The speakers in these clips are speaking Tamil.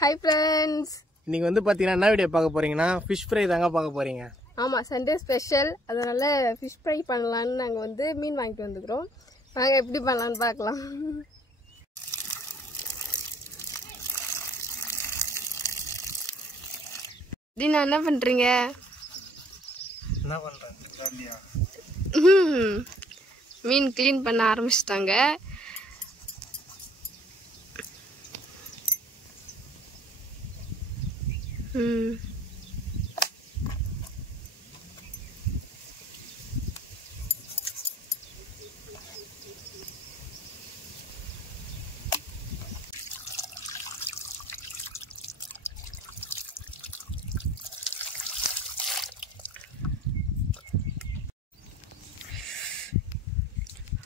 Hi friends. இன்னைக்கு வந்து பாத்தீங்கன்னா என்ன வீடியோ பார்க்க போறீங்கன்னா fish fry தாங்க பார்க்க போறீங்க. ஆமா சண்டே ஸ்பெஷல். அதனால fish fry பண்ணலாம்னு நாங்க வந்து மீன் வாங்கிட்டு வந்துக்கிறோம். வாங்க எப்படி பண்ணலாம்னு பார்க்கலாம். நீங்க என்ன பண்றீங்க? என்ன பண்றீங்க? மீன் க்ளீன் பண்ண ஆரம்பிச்சிட்டாங்க.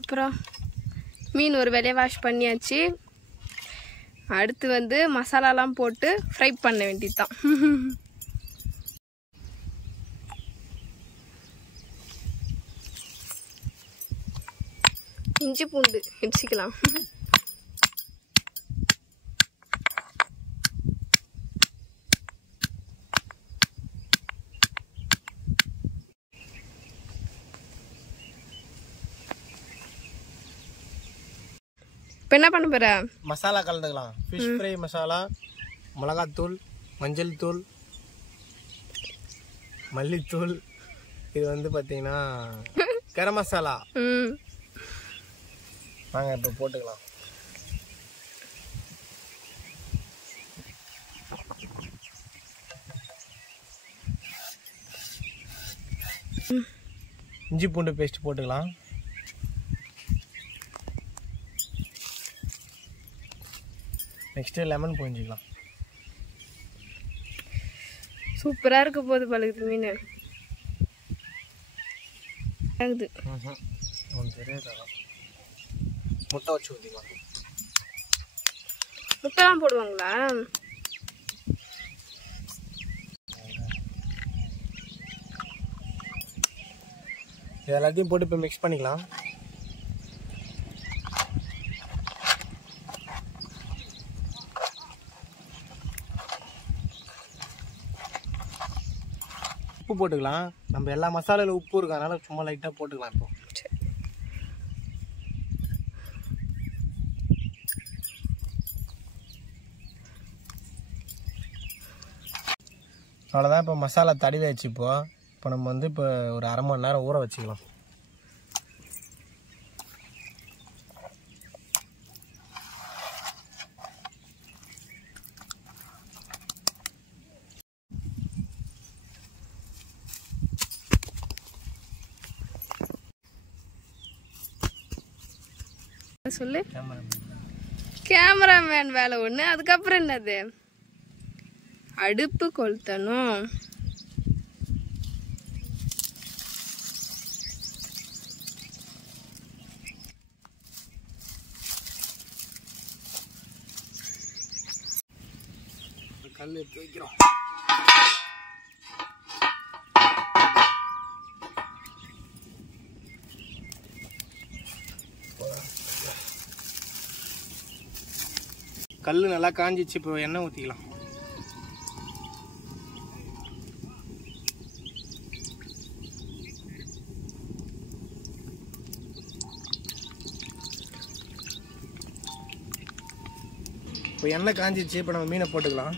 அப்புறம் மீன் ஒரு வேலையை வாஷ் பண்ணியாச்சு. அடுத்து வந்து மசாலாலாம் போட்டு ஃப்ரை பண்ண வேண்டியதுதான். இஞ்சி பூண்டு இடிச்சிக்கலாம். இப்போ என்ன பண்ண போற? மசாலா கலந்துக்கலாம். fish fry மசாலா, மிளகாத்தூள், மஞ்சள் தூள், மல்லித்தூள், இது வந்து பாத்தீங்கன்னா கரம் மசாலா. வாங்க இப்போ போட்டுக்கலாம். இஞ்சி பூண்டு பேஸ்ட் போட்டுக்கலாம். நெக்ஸ்ட் லெமன் புழிஞ்சிக்கலாம். சூப்பரா இருக்க போகுது பழகுது மீன். முட்டை வச்சு ஊற்றிக்கலாம். முட்டைலாம் போடுவாங்களா? இது எல்லாத்தையும் போட்டு இப்போ மிக்ஸ் பண்ணிக்கலாம். உப்பு போட்டுக்கலாம். நம்ம எல்லா மசாலாவில் உப்பு இருக்கு, அதனால சும்மா லைட்டாக போட்டுக்கலாம். இப்போ அவ்வளோதான். இப்போ மசாலா தடவி வச்சு இப்போ நம்ம வந்து இப்போ ஒரு அரை மணி நேரம் ஊற வச்சுக்கலாம். சொல்லு. கேமராமேன் வேலை ஒண்ணு. அதுக்கப்புறம் என்னது? அடுப்பு கொளுத்தணும். கல் எடுத்து வைக்கிறோம். கல் நல்லா காஞ்சிச்சு. இப்போ எண்ணெய் ஊற்றிக்கலாம். இப்போ எண்ணெய் காஞ்சிச்சு. இப்போ நம்ம மீனை போட்டுக்கலாம்.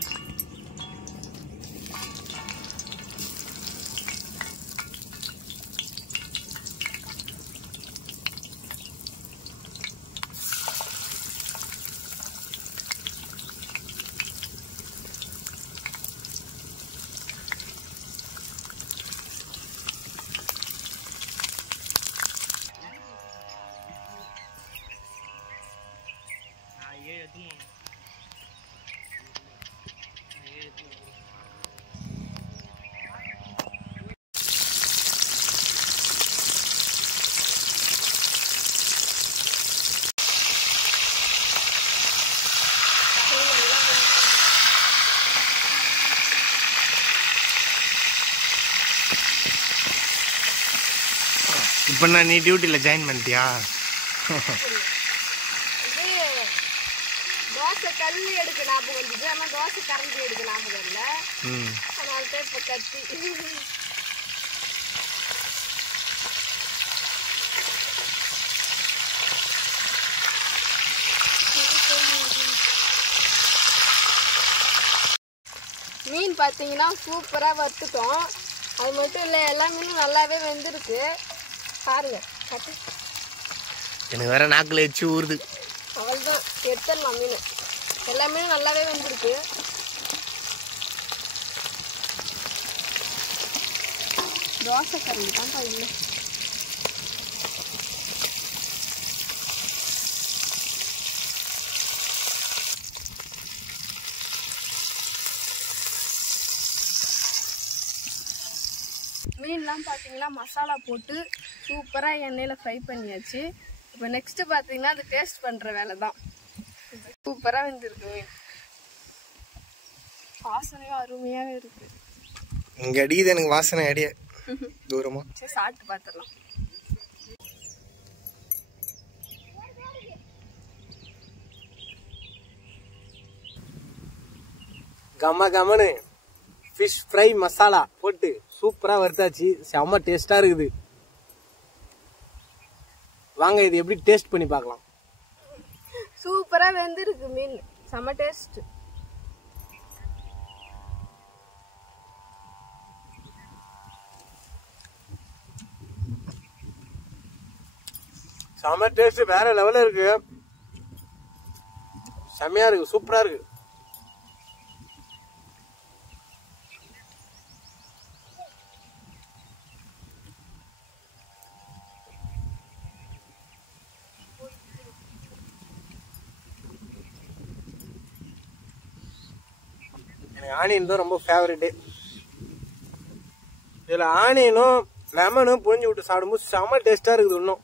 இப்போ நான் நீ டியூட்டியில் ஜாயின் பண்ணிட்டியா? தோசை கல் எடுக்க ஞாபகம் வந்துச்சு, ஆனால் தோசை கரண்டி எடுக்க ஞாபகம் இல்லை. அதனால தான் இப்போ கத்தி. மீன் பார்த்தீங்கன்னா சூப்பராக வறுத்துட்டோம். அது மட்டும் இல்லை, எல்லா மீனும் நல்லாவே வெந்திருக்கு. பாருங்க, எனக்கு வேற நாக்கில் எச்சு ஊறுது. அவள்தான் எடுத்துடலாம் மீன். எல்லா மீனும் நல்லாவே வெந்திருக்கு. தோசை கரண்டி தான்ப்பா இல்லை. மீன்லாம் பார்த்தீங்கன்னா மசாலா போட்டு சூப்பராக எண்ணெயில் ஃப்ரை பண்ணியாச்சு. இப்போ நெக்ஸ்ட்டு பார்த்தீங்கன்னா அது டேஸ்ட் பண்ணுற வேலை தான். சூப்பராக வந்துருக்கு மீன். வாசனையும் அருமையாகவே இருக்குது. இங்கே அடிக்குது எனக்கு வாசனை அடிய தூரமாக. சரி, சாப்பிட்டு பார்த்துடலாம். கம்ம கம்மனு ஃபிஷ் ஃப்ரை மசாலா போட்டு சூப்பராக வறுத்தாச்சு. செம்ம டேஸ்ட்டாக இருக்குது. வாங்க இது எப்படி டேஸ்ட் பண்ணி பார்க்கலாம். சூப்பராக வெந்திருக்கு மீன். செம்ம டேஸ்ட். செம்ம டேஸ்ட் வேற லெவலில் இருக்கு. செம்மையா இருக்கு, சூப்பரா இருக்கு. எனக்கு ஆனியன் தான் ரொம்ப ஃபேவரட்டு. இதில் ஆனியனும் லெமனும் புரிஞ்சு விட்டு சாப்பிடும்போது செம்ம டேஸ்ட்டாக இருக்குது. இன்னும்